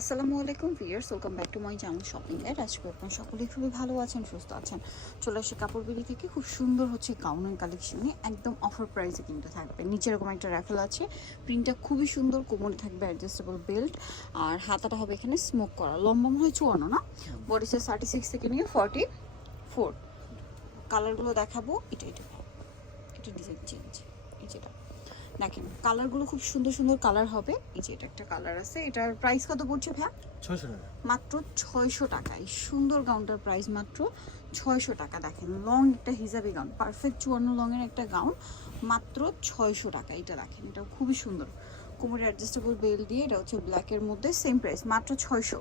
আসসালামু আলাইকুম viewers welcome back to my channel shopping এর আজকে আপনার সকলেই খুবই ভালো আছেন, সুস্থ আছেন। চলে আসে কাপড় বিলি থেকে। খুব সুন্দর হচ্ছে গাউনের কালেকশনে একদম অফার প্রাইসে কিন্তু থাকবে। নিচে এরকম একটা র্যাফেল আছে। প্রিন্টটা খুবই সুন্দর, কোমরে থাকবে অ্যাডজাস্টেবল বেল্ট আর হাতাটা হবে এখানে স্মোক করা। লম্বা মনে হয় চুয়ান্ন, না? বডি সাইজ থার্টি সিক্স থেকে নিয়ে ফর্টি ফোর কালারগুলো দেখাবো। এটা এটা এটা ডিজাইন চেঞ্জ এই যেটা দেখেন কালারগুলো খুব সুন্দর সুন্দর কালার হবে। এই যে এটা একটা কালার আছে। এটার প্রাইস কত পড়ছে ভ্যা ছয়শো টাকা। মাত্র ছয়শো টাকা এই সুন্দর গাউনটার প্রাইস মাত্র ছয়শো টাকা। দেখেন লং একটা হিজাবি গাউন পারফেক্ট চুয়ান্ন লংয়ের একটা গাউন মাত্র ছয়শো টাকা। এটা দেখেন এটা খুবই সুন্দর। কোমরে অ্যাডজাস্টেবল বেল দিয়ে এটা হচ্ছে ব্ল্যাকের মধ্যে সেম প্রাইস মাত্র ছয়শো।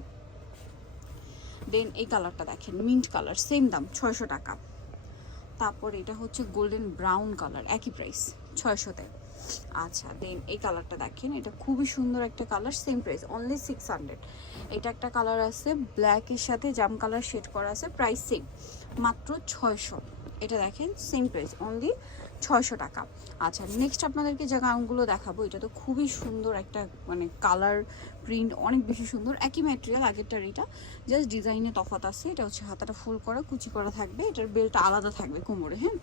দেন এই কালারটা দেখেন মিন্ট কালার সেম দাম ছয়শো টাকা। তারপর এটা হচ্ছে গোল্ডেন ব্রাউন কালার একই প্রাইস ছয়শোতে আচ্ছা দেন এই কালারটা দেখেন, এটা খুবই সুন্দর একটা colour same price only six hundred এটা একটা কালার আছে ব্ল্যাকের সাথে জাম কালার শেড করা আছে প্রাইস সেম মাত্র ছয়শো। এটা দেখেন সেম প্রাইস অনলি ছয়শো টাকা। আচ্ছা নেক্সট আপনাদেরকে যে গাউনগুলো দেখাবো এটা তো খুবই সুন্দর একটা মানে কালার প্রিন্ট অনেক বেশি সুন্দর একই ম্যাটেরিয়াল আগেরটার এটা। জাস্ট ডিজাইনে তফাত আছে এটা হচ্ছে হাতাটা ফুল করা কুচি করা থাকবে এটার বেলটা আলাদা থাকবে কোমরে হ্যাঁ?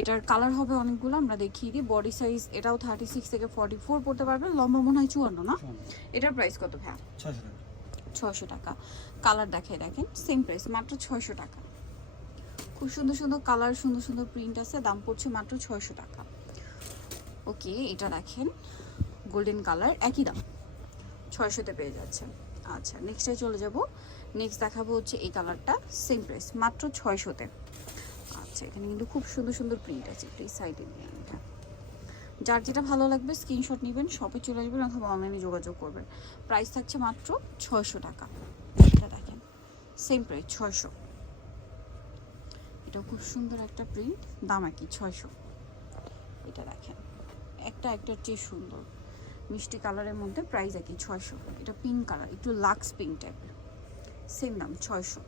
এটার কালার হবে অনেকগুলো আমরা দেখিয়ে দিই বডি সাইজ এটাও থার্টি সিক্স থেকে ফর্টি ফোর পড়তে পারবে লম্বা মনে হয় চুয়ান্ন না? এটার প্রাইস কত ভ্যা ছয়শো টাকা। টাকা। কালার দেখায় দেখেন সেম প্রাইস মাত্র ছয়শো টাকা। খুব সুন্দর সুন্দর কালার, সুন্দর সুন্দর প্রিন্ট আছে, দাম পড়ছে মাত্র ছয়শো টাকা। ওকে, এটা দেখেন গোল্ডেন কালার একই দাম। ছয়শোতে পেয়ে যাচ্ছেন আচ্ছা নেক্সটে চলে যাব। নেক্সট দেখাবো হচ্ছে এই কালারটা সেম প্রাইস মাত্র ছয়শোতে। আচ্ছা এখানে কিন্তু খুব সুন্দর সুন্দর প্রিন্ট আছে প্লিজ সাইডে নিয়ে এটা। যার যেটা ভালো লাগবে স্ক্রিনশট নেবেন শপে চলে আসবেন অথবা অনলাইনে যোগাযোগ করবেন। প্রাইস থাকছে মাত্র ছয়শো টাকা। এটা দেখেন সেম প্রাইস ছয়শো। এটা খুব সুন্দর একটা প্রিন্ট দাম একই ছয়শো। এটা দেখেন, একটা একটার চেয়ে সুন্দর। মিষ্টি কালারের মধ্যে প্রাইস একই ছয়শো। এটা পিঙ্ক কালার একটু লাক্স পিঙ্ক টাইপের সেম দাম, ছয়শো।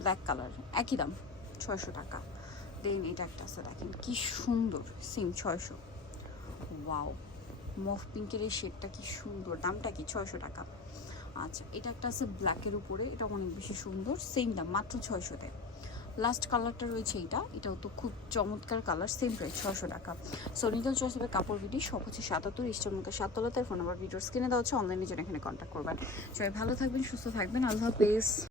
ব্ল্যাক কালার একই দাম, ছয়শো টাকা। দেন এটা একটা আছে, দেখেন, কি সুন্দর সেম ছয়শো। ওয়াও মফ পিঙ্কের এই শেডটা কি সুন্দর, দামটা কি, ছয়শো টাকা। আচ্ছা এটা একটা আছে ব্ল্যাকের উপরে এটা অনেক বেশি সুন্দর সেম দাম, মাত্র ছয়শোতে। লাস্ট কালারটা রয়েছে এটা। এটাও তো খুব চমৎকার কালার সেম প্রাইস ছশো টাকা। সো নিদল চয়েসের কাপড় ভিডিও সব হচ্ছে সাতাত্তর ইস্টমুখে সাততলাতে। ফোন নাম্বার ভিডিওর স্ক্রিনে দেওয়া হচ্ছে অনলাইনে জন্য এখানে কন্ট্যাক্ট করবেন। সবাই ভালো থাকবেন, সুস্থ থাকবেন। আল্লাহ হাফেজ।